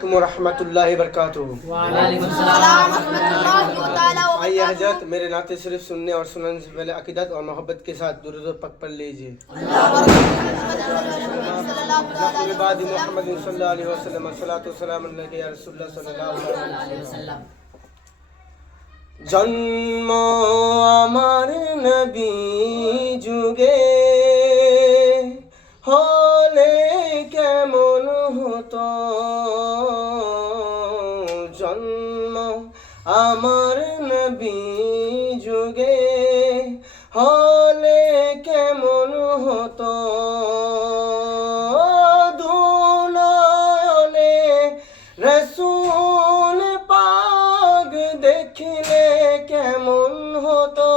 अलैकुम रहमतुल्लाहि वबरकातुहू। आइए हजरत मेरे नाते शरीफ सुनने और सुनाने से पहले अकीदत और मोहब्बत के साथ दुरूद पक पढ़ लीजिए। जन्म আমার নবী যুগে হলে কেমন হতো, জন্ম আমার নবী যুগে হলে কেমন হতো, দুনয়নে রসূল পাক দেখলে কেমন হতো,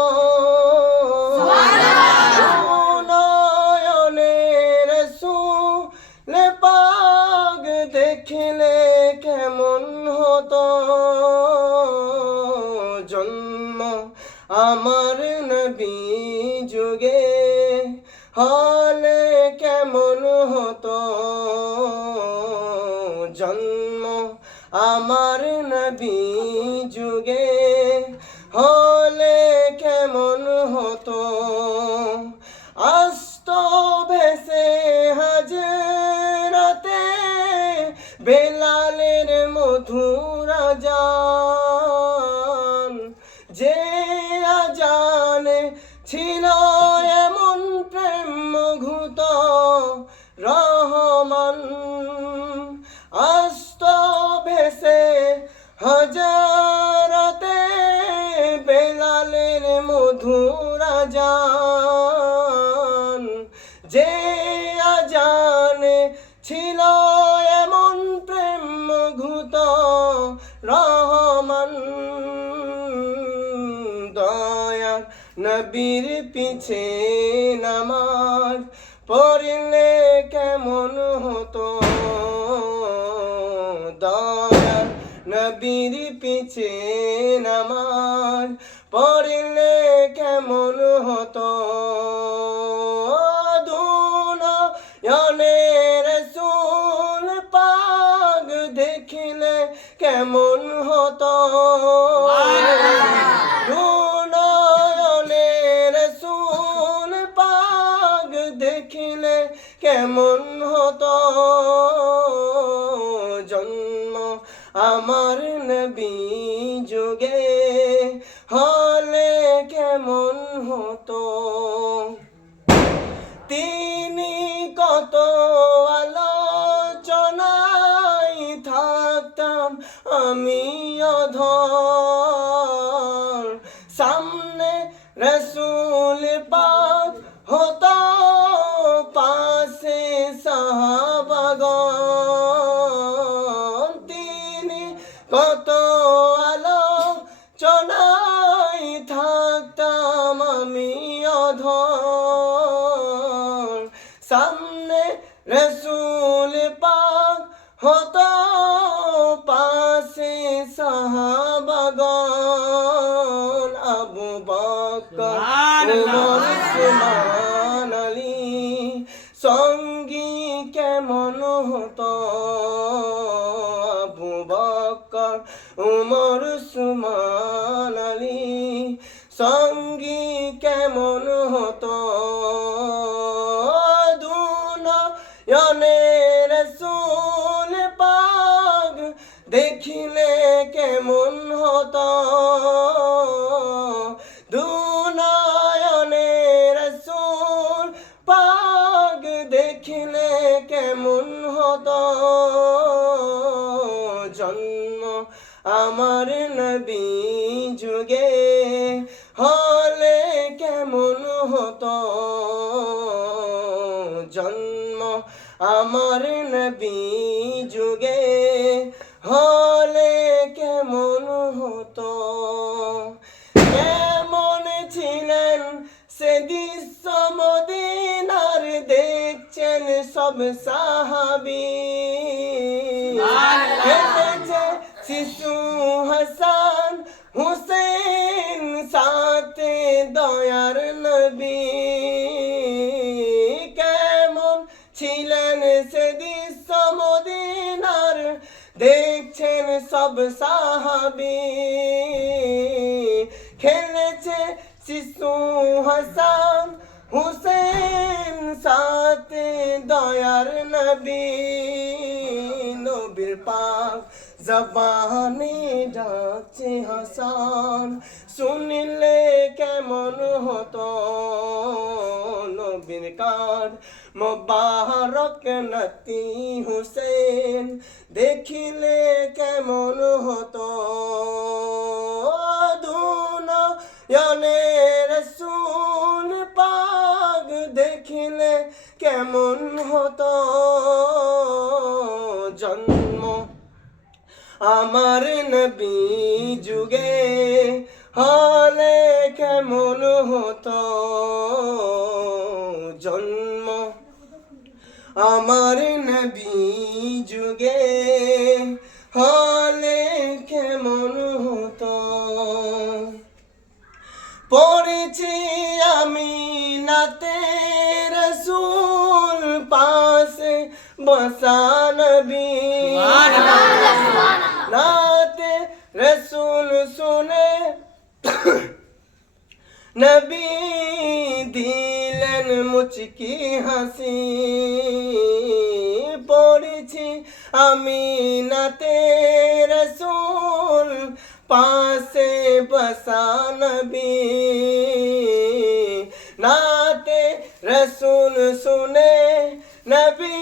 দুনয়নে রসূল পাক দেখলে কেমন হতো, জন্ম আমার নবী যুগে হলে কেমন হতো, জন্ম আমার নবী যুগে হলে কেমন হতো, আস্ত ভেসে হাজরাতে বেলালের মধুর আজান, যে আজানে ছিল এমন প্রেম মুগ্ধ রহমান, আস্ত ভেসে হাজরাতে বেলালের মধুর আজান, যে আজানে ছিল এমন প্রেম মুগ্ধ রহমান, দয়ার নবীর পিছে নামাজ পড়লে কেমন হতো, দয়ার নবীর পিছে নামাজ পড়লে কেমন হতো, দুনয়নে রসূল পাক দেখলে কেমন হতো, দুনয়নে রসূল পাক দেখলে কেমন হতো, জন্ম আমার নবী যুগে হলে কেমন হতো, তিনি কত আলোচনায় থাকতাম আমি অধর, সামনে রসূল পাক হতো পাশে সাহাবাগণ, তিনি কত আলোচনায় থাকতাম আমি অধর, সামনে রসূল পাক হতো পাশে সাহাবাগণ, আবু বকর উমর উসমান আলী সঙ্গী কেমন হতো, আবু বকর উমর উসমান আলী সঙ্গী কেমন হতো, দুনয়নে রসূল পাক দেখিলে কেমন হতো, দুনয়নে রসূল পাক দেখিলে কেমন হতো, জন্ম আমার নবী যুগে হলে কেমন হতো, জন্ম আমার নবী যুগে হলে কেমন হতো, কেমন ছিলেন সে দৃশ্য মদিনার দেখছেন সব সাহাবী, হেঁটেছে শিশু হাসান হুসেন সাথে দয়ার নবী, কেমন ছিলেন সে দৃশ্য মদিনার দেখছেন সব সাহাবী খেলেছে শিশু হাসান হুসেন সাথে দয়ার নবী নবীর পাক জবানে ডাকছে হাসান শুনলে কেমন হতো নবীর কাঁধ মোবারক নাতি হুসেন দেখিলে কেমন হতো দুনয়নে রাসূল পাক দেখিলে কেমন হতো জন্ম আমার নবী যুগে হলে কেমন হতো জন্ম আমার নবী যুগে হলে কেমন হতো পড়েছি আমি নাতে রসুল পাশে বসা নবী নাতে রসুল শুনে নবী দিলেন মুচকি হাসি পড়েছি আমি নাতে রসুল পাশে বসা নবী নাতে রসুল শুনে নবী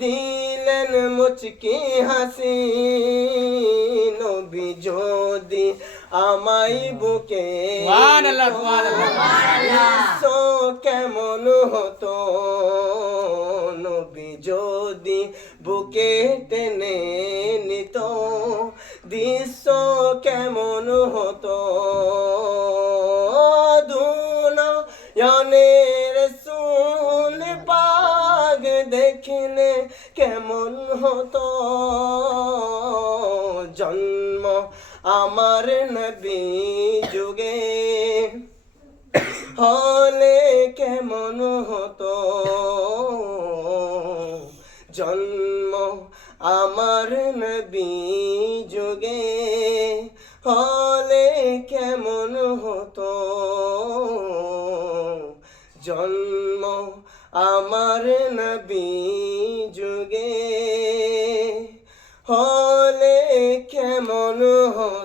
দিলেন মুচকি হাসি নবী যদি আমায় বুকে কেমন হতো নবী যদি বুকে টেনে নিত দৃশ্য কেমন হতো দুনয়নে রাসূল পাক দেখিলে কেমন হতো জন্ম আমার নবী যুগে হলে কেমন হতো জন্ম আমার নবী যুগে হলে কেমন হতো জন্ম আমার নবী যুগে হলে কেমন হতো